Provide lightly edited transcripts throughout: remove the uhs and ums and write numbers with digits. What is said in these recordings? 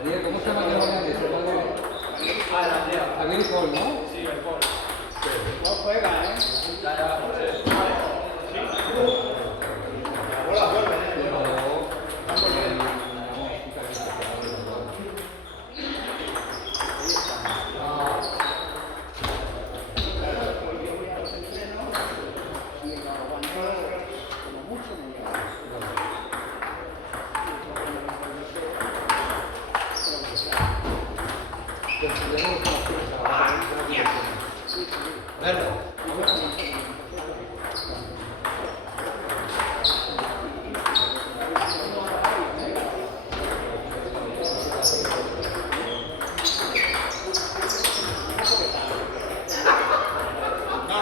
Ariel, ¿cómo se llama el holandés? Ariel Paul, ¿no? Sí, el Paul. No juega, ¿eh?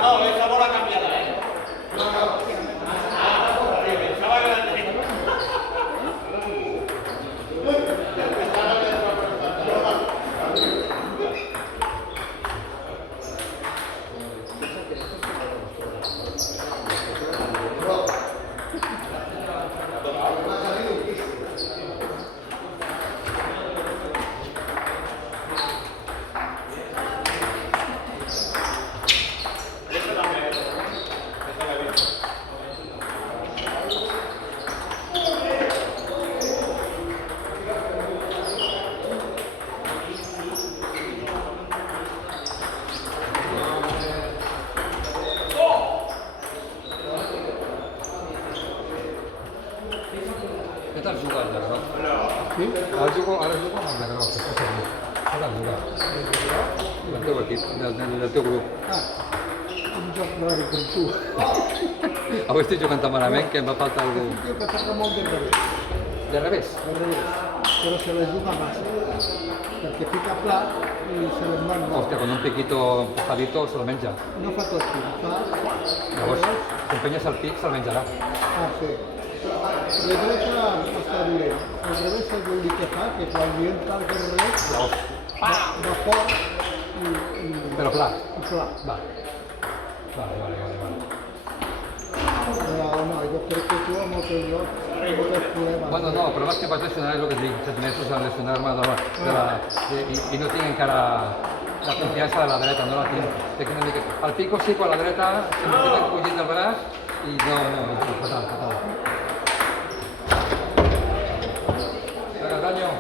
No, esa bola cambiada, ¿eh? Estaba grande. ¿Qué tal jugar, verdad? Sí? Ahora juego amb la grossa, què seria? Què tal jugar? Del teu equip, del teu grup. Ah, un joc raro com tu. Avui estic jugant tan malament que em va faltar algú. Un tio que toca molt de revés. De revés? De revés. Però se la juga massa. Perquè pica plat i se li van molt. Hòstia, con un piquito empujadito se lo menja. No fa tot, tio. Fa... Llavors, si empenyes el pic, se'l menjarà. Ah, sí. De dreta està dolent. El revés és l'únic que fa, que quan li entra el revés Llavors, va fort i però plat. plat. Va. Vale. Però no, jo crec que tu amb el teu joc no tens problemes. Bueno, no, però més que vaig lesionar és el que et dic, 7 mesos a lesionar-me i no tinc encara la confiança de la dreta, no la tinc. El pico sí, quan la dreta se m'ha encogit el braç i no, fatal. Daño.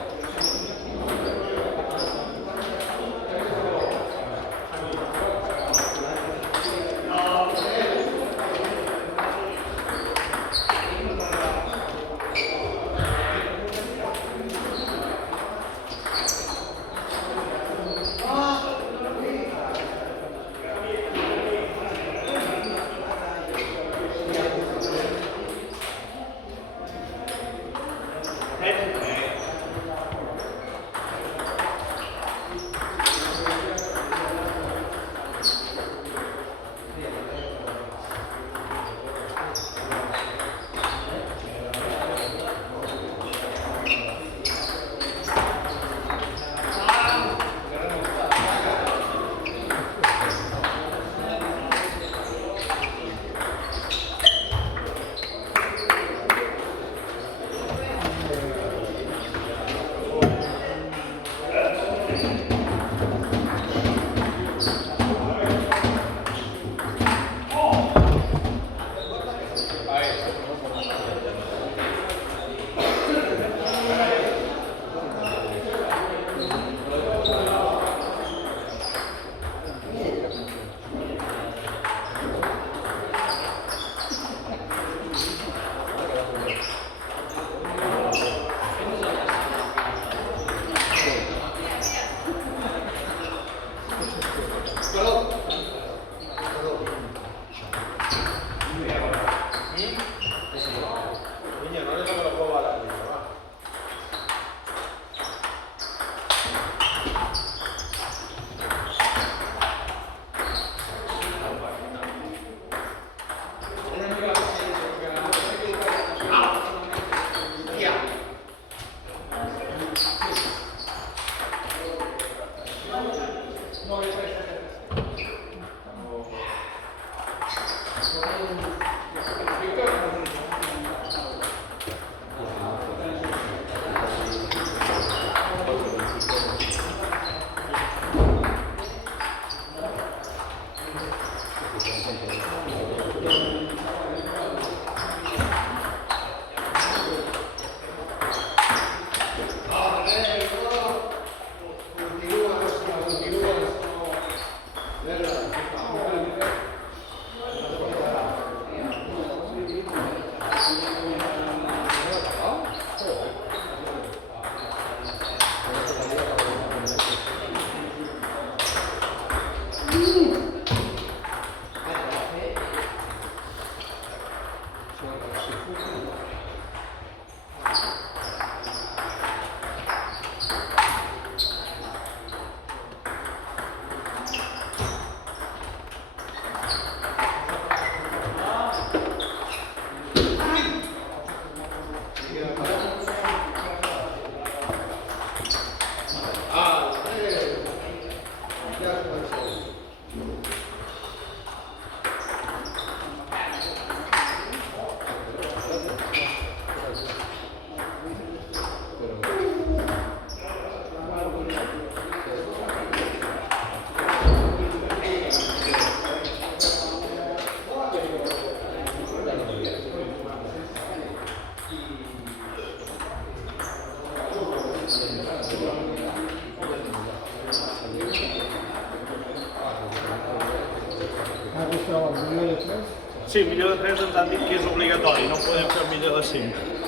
Ah, questo è il 2003? Sí, millor de 3 ens han dit que és obligatori, no podem fer el millor de 5.